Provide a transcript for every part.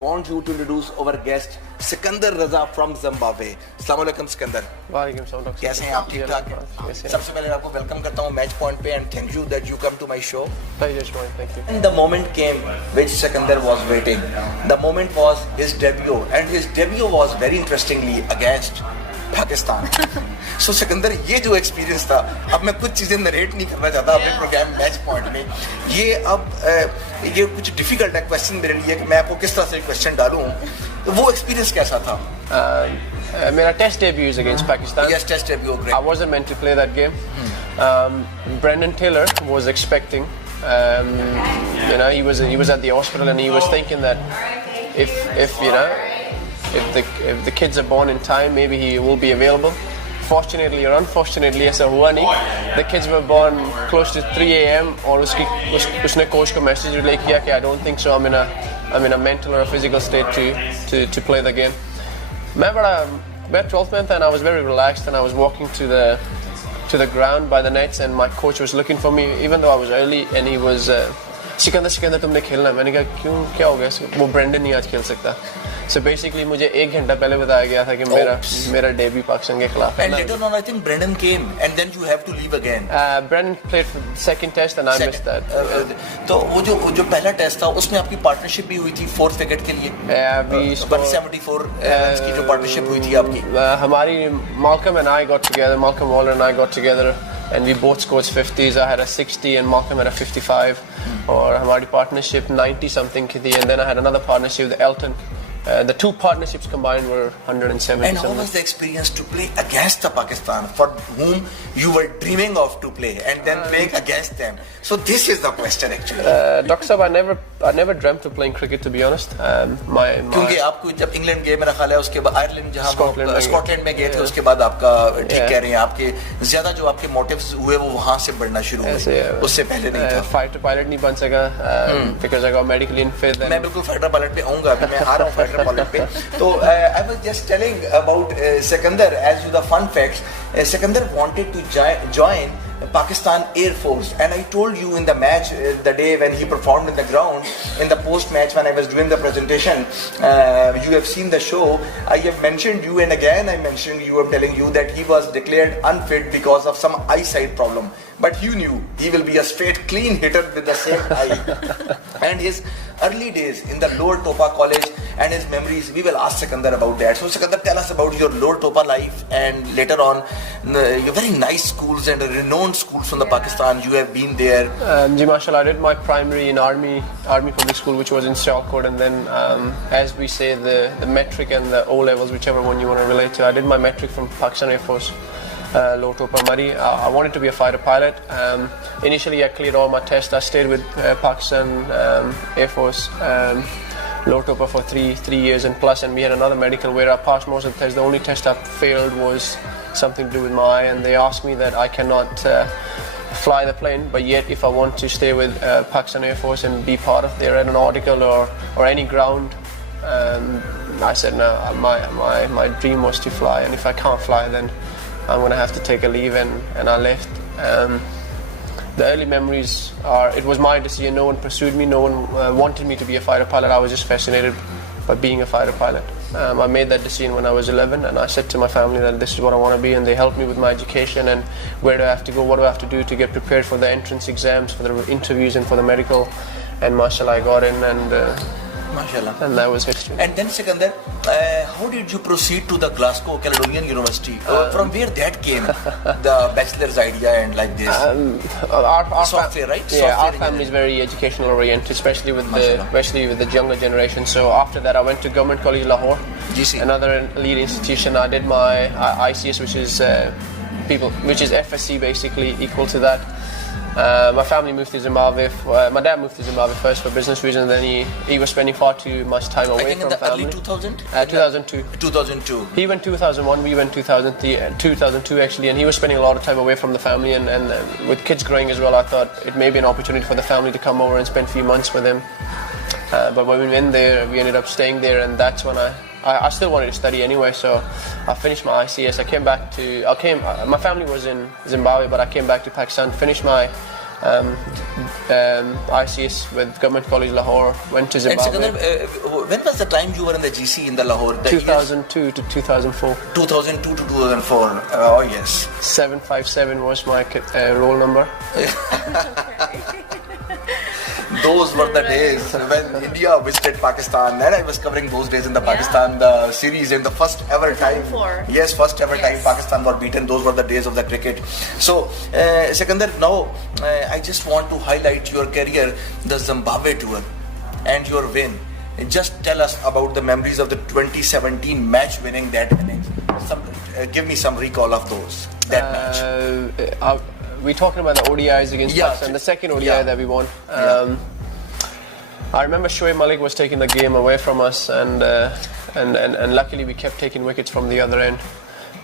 want you to introduce our guest Sikandar Raza from Zimbabwe. अस्सलाम वालेकुम सिकंदर. वालेकुम सलाम. कैसे हैं आप? ठीक ठाक हैं? सबसे पहले आपको वेलकम करता हूँ मैच पॉइंट पे and thank you that you come to my show. Thank you. And the moment came which Sikandar was waiting. The moment was his debut and his debut was very interestingly against Pakistan. So Sikandar ये जो experience था, अब मैं कुछ चीज़ें narrate नहीं करना चाहता अपने प्रोग्राम मैच पॉइंट में. ये कुछ डिफिकल्ट है क्वेश्चन मेरे लिए कि मैं आपको किस तरह से क्वेश्चन डालूं. तो वो एक्सपीरियंस कैसा था? मेरा test debut is against Pakistan. Yes, test debut. Great. I wasn't meant to play that game. Brendan Taylor was expecting. He was at the hospital and he was thinking that if the kids are born in time, maybe he will be available. Fortunately or unfortunately, ऐसा हुआ नहीं. The kids were born close to 3 a.m. और उसने coach को message relay किया कि I don't think so. I'm in a mental or a physical state to play the game. मैं 12th man and I was very relaxed and I was walking to the ground by the nets and my coach was looking for me even though I was early and he was Sikandar तुमने खेलना. मैंने कहा क्यों, क्या हो गया? वो Brendon नहीं आज खेल सकता. So basically मुझे 1 घंटा पहले बताया गया था कि मेरा डेब्यू पाकिस्तान के खिलाफ है. And later on I think Brendan came and then you have to leave again. Brendan played for the second test and I missed that. तो वो जो पहला टेस्ट था उसमें आपकी पार्टनरशिप भी हुई थी 4th विकेट के लिए. 174 रन्स की जो पार्टनरशिप हुई थी आपकी. हमारी Malcolm Waller and I got together and we both scored 50s. I had a 60 and Malcolm had a 55. और हमारी पार्टनरशिप 90 something की थी. And then I had another partnership with Elton. The two partnerships combined were 170. And how was the experience to play against the Pakistan for whom you were dreaming of to play and then playing against them? So this is the question actually. Dr. Sab, I never dreamt of playing cricket to be honest. क्योंकि आपको जब England गए मेरा ख्याल है उसके बाद Ireland जहाँ स्कॉटलैंड में गए थे उसके बाद आपका ठीक कह रहे हैं आपके ज्यादा जो आपके मोटिव्स हुए वो वहाँ से बढ़ना शुरू हुए. उससे पहले नहीं था. फाइटर पायलट नहीं बन सका because I got medically unfit. मैं बिल्कुल फाइटर पायलट पे आऊँगा अभी. मैं आ रहा हूँ फाइटर पायलट पे. तो I was just telling about Sikandar as you the fun facts. Sikandar wanted to join Pakistan Air Force and I told you in the match the day when he performed in the ground in the post match when I was doing the presentation, you have seen the show. I have mentioned you and again I mentioned you. I'm telling you that he was declared unfit because of some eyesight problem, but you knew he will be a straight clean hitter with the same eye. And his early days in the Lower Topa College and his memories, we will ask Sikandar about that. So Sikandar, tell us about your Lower Topa life and later on your very nice schools and renowned schools from the Pakistan. You have been there. Ji mashallah, I did my primary in Army Public School, which was in Sialkot, and then as we say the metric and the O levels, whichever one you want to relate to. I did my metric from Pakistan Air Force. Lower Topa Murray. I wanted to be a fighter pilot. Initially I cleared all my tests. I stayed with Pakistan Air Force Lower Topa for three years and plus, and we had another medical where I passed most of the tests. The only test I failed was something to do with my eye, and they asked me that I cannot fly the plane, but yet if I want to stay with Pakistan Air Force and be part of their aeronautical or any ground, I said no. My dream was to fly, and if I can't fly then I'm going to have to take a leave, and I left. The early memories are, it was my decision. No one pursued me, no one wanted me to be a fighter pilot. I was just fascinated by being a fighter pilot. I made that decision when I was 11 and I said to my family that this is what I want to be, and they helped me with my education and where do I have to go, what do I have to do to get prepared for the entrance exams, for the interviews and for the medical, and mashallah I got in and that was history. And then Sikandar, how did you proceed to the Glasgow Caledonian University? From where that came, the bachelor's idea and like this? Our software, right? Yeah, our family is very educational oriented, especially with the younger generation. So after that, I went to Government College Lahore, GC. Another elite institution. I did my ICS, which is FSC basically equal to that. My family moved to Zimbabwe. My dad moved to Zimbabwe first for business reasons. Then he was spending far too much time away from family. Early 2000? 2002. 2002. He went 2001. We went 2002 actually, and he was spending a lot of time away from the family. And with kids growing as well, I thought it may be an opportunity for the family to come over and spend a few months with him. But when we went there, we ended up staying there, and that's when I still wanted to study anyway, so I finished my ICS. My family was in Zimbabwe, but I came back to Pakistan, finished my ICS with Government College Lahore, went to And Zimbabwe. Sikandar, when was the time you were in the GC in the Lahore? The 2002 to 2004. 2002 to 2004. Oh yes. 757 was my roll number. Those were the days when India visited Pakistan, and I was covering those days in the Pakistan series in the first ever time. Yes, first ever time Pakistan were beaten. Those were the days of the cricket. So, Sikandar, now I just want to highlight your career, the Zimbabwe tour, and your win. Just tell us about the memories of the 2017 match winning that innings. Give me some recall of those. That match. We're talking about the ODIs against Pakistan, the second ODI that we won. I remember Shoaib Malik was taking the game away from us, and luckily we kept taking wickets from the other end.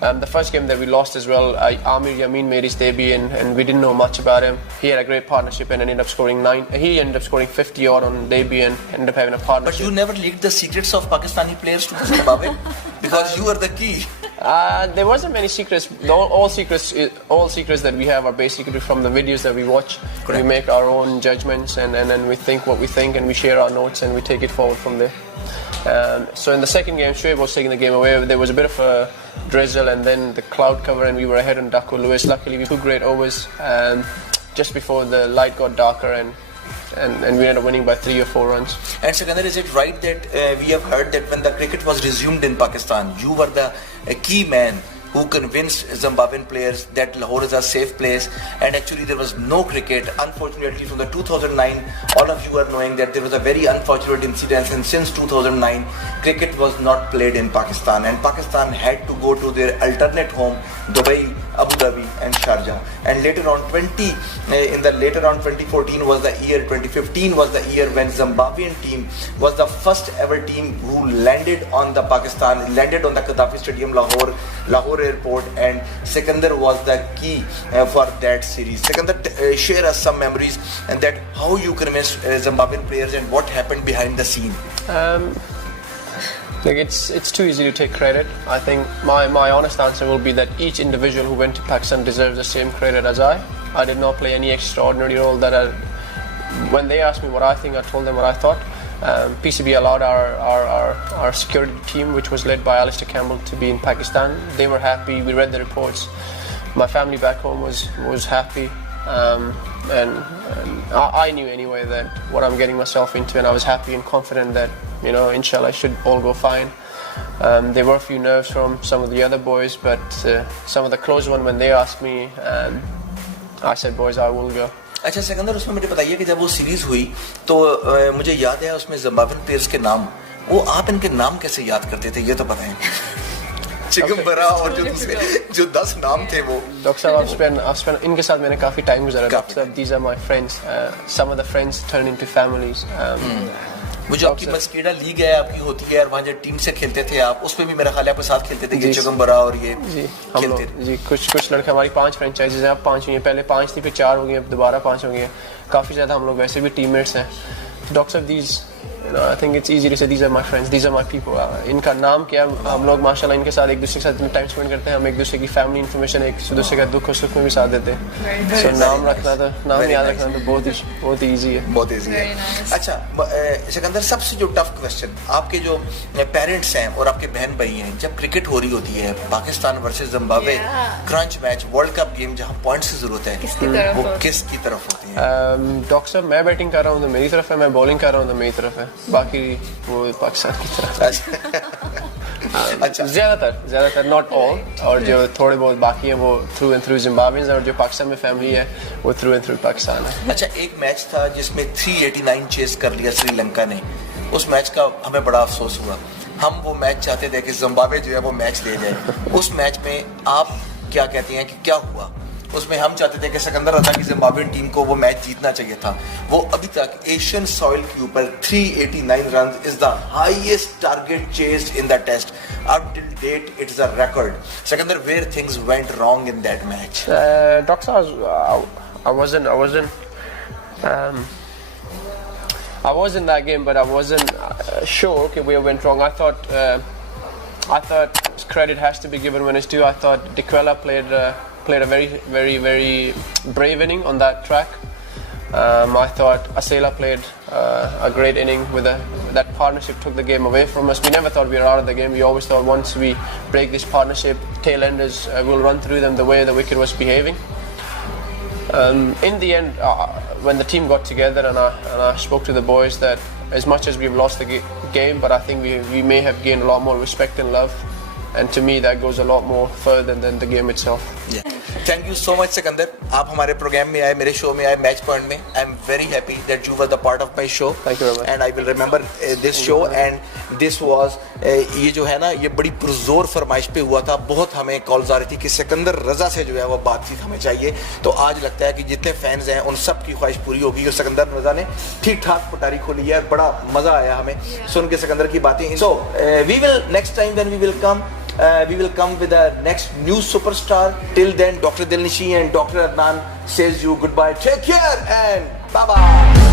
The first game that we lost as well, Amir Yamin made his debut, and we didn't know much about him. He had a great partnership and ended up scoring 50 odd on debut and ended up having a partnership. But you never leaked the secrets of Pakistani players to Zimbabwe because you were the key. There wasn't many secrets. All secrets that we have are basically from the videos that we watch. Correct. We make our own judgments and then we think what we think and we share our notes and we take it forward from there. So in the second game, Shoaib was taking the game away. There was a bit of a drizzle and then the cloud cover and we were ahead on Ducko Lewis. Luckily we took great overs just before the light got darker and we ended up winning by 3 or 4 runs. And Sikandar, is it right that we have heard that when the cricket was resumed in Pakistan, you were the key man who convinced Zimbabwean players that Lahore is a safe place, and actually there was no cricket. Unfortunately, from the 2009, all of you are knowing that there was a very unfortunate incident, and since 2009, cricket was not played in Pakistan, and Pakistan had to go to their alternate home, Dubai, Abu Dhabi, and Sharjah. And later on, 2014 was the year. 2015 was the year when Zimbabwean team was the first ever team who landed on the Gaddafi Stadium, Lahore Airport, and Sikandar was the key for that series. Sikandar, share us some memories and that how you convinced Zimbabwean players and what happened behind the scene. It's too easy to take credit. I think my honest answer will be that each individual who went to Pakistan deserves the same credit as I. I did not play any extraordinary role. When they asked me what I think, I told them what I thought. PCB allowed our security team, which was led by Alistair Campbell, to be in Pakistan. They were happy. We read the reports. My family back home was happy, and I knew anyway that what I'm getting myself into, and I was happy and confident that inshallah it should all go fine. There were a few nerves from some of the other boys, but some of the close ones, when they asked me, I said, boys, I will go. अच्छा सिकंदर, उसमें मुझे बताइए कि जब वो series हुई तो मुझे याद है उसमें ज़िम्बाब्वेन प्लेयर्स के नाम, वो आप इनके नाम कैसे याद करते थे, ये तो बताएं. चिगम्बरा और जो दूसरे जो 10 नाम थे वो. डॉक्टर साहब, I've spent इनके साथ मैंने काफ़ी टाइम गुजारा. डॉक्टर साहब, these are my friends. Some of the friends turn into families. वो जो आपकी मस्कीडा लीग है आपकी होती है, और वहाँ जो टीम से खेलते थे आप, उसमें भी मेरा ख्याल है आपके साथ खेलते थे, ये चिगम्बरा और ये खेलते थे. जी, कुछ लड़के, हमारी 5 फ्रेंचाइजीज हैं, अब 5 हुई हैं. पहले 5 थी, फिर 4 हो गई, अब दोबारा 5 हो गई हैं. काफ़ी ज़्यादा हम लोग वैसे भी टीममेट्स हैं. डॉक्टर साहब, I think it's easy to say these are my friends, these are my people. इनका नाम क्या, हम लोग माशाल्लाह इनके साथ एक दूसरे के साथ टाइम स्पेंड करते हैं. हम एक दूसरे की फैमिली इन्फॉर्मेशन, एक दूसरे का दुख और सुख में भी साथ देते हैं. So नाम रखना तो याद रखना तो बहुत ही ईजी है. बहुत ईजी है. अच्छा सिकंदर, सबसे जो टफ क्वेश्चन, आपके जो पेरेंट्स हैं और आपके बहन भाई हैं, जब क्रिकेट हो रही होती है Pakistan versus Zimbabwe, crunch match, world cup game जहाँ पॉइंट्स की जरूरत है, वो किसकी तरफ होती है? डॉक्टर साहब, मैं बैटिंग कर रहा हूँ तो मेरी तरफ है, मैं बॉलिंग कर रहा हूँ तो मेरी तरफ है, बाकी वो पाकिस्तान की तरफ. अच्छा, ज्यादातर नॉट ऑल, और जो थोड़े बहुत बाकी हैं वो थ्रू एंड थ्रू जिम्बाब्वेंस, और जो पाकिस्तान में फैमिली है वो थ्रू एंड थ्रू पाकिस्तान है. अच्छा, एक मैच था जिसमें 389 चेस कर लिया श्रीलंका ने. उस मैच का हमें बड़ा अफसोस हुआ. हम वो मैच चाहते थे कि जिम्बाब्वे जो है वो मैच ले जाए. उस मैच में आप क्या कहती हैं कि क्या हुआ? उसमें हम चाहते थे कि सिकंदर रजा की जिम्बाब्वेन टीम को वो मैच जीतना चाहिए था. वो अभी तक एशियन सॉइल के ऊपर 389 run is the highest target chased in the test. Up till date, it is a record. Sikandar, where things went wrong in that match? Doctor, I was in that game, but I wasn't sure where it went wrong. I thought credit has to be given when it's due. I thought Dikwela played a very, very, very brave inning on that track. I thought Asela played a great inning with that partnership took the game away from us. We never thought we were out of the game. We always thought once we break this partnership, tail-enders will run through them the way the wicket was behaving. In the end, when the team got together and I spoke to the boys that as much as we've lost the game, but I think we may have gained a lot more respect and love. And to me, that goes a lot more further than the game itself. Yeah. Thank you so much, Sikandar. आप हमारे programme में आए, मेरे show में आए, match point में. I am very happy that you were the part of my show. Thank you very much. And I will remember this show. And this was ये जो है ना, ये बड़ी पुरजोर फरमाइश पे हुआ था. बहुत हमें कॉल्स आ रही थी कि सिकंदर रजा से जो है वो बातचीत हमें चाहिए. तो आज लगता है कि जितने फैंस हैं उन सब की ख्वाहिश पूरी होगी. और सिकंदर रजा ने ठीक ठाक पटारी खोली है. बड़ा मजा आया हमें सुन के सिकंदर की बातें. So we will next time when we will come with the next new superstar. Till then, Dr. Dilnishi and Dr. Adnan says you goodbye. Take care and bye-bye.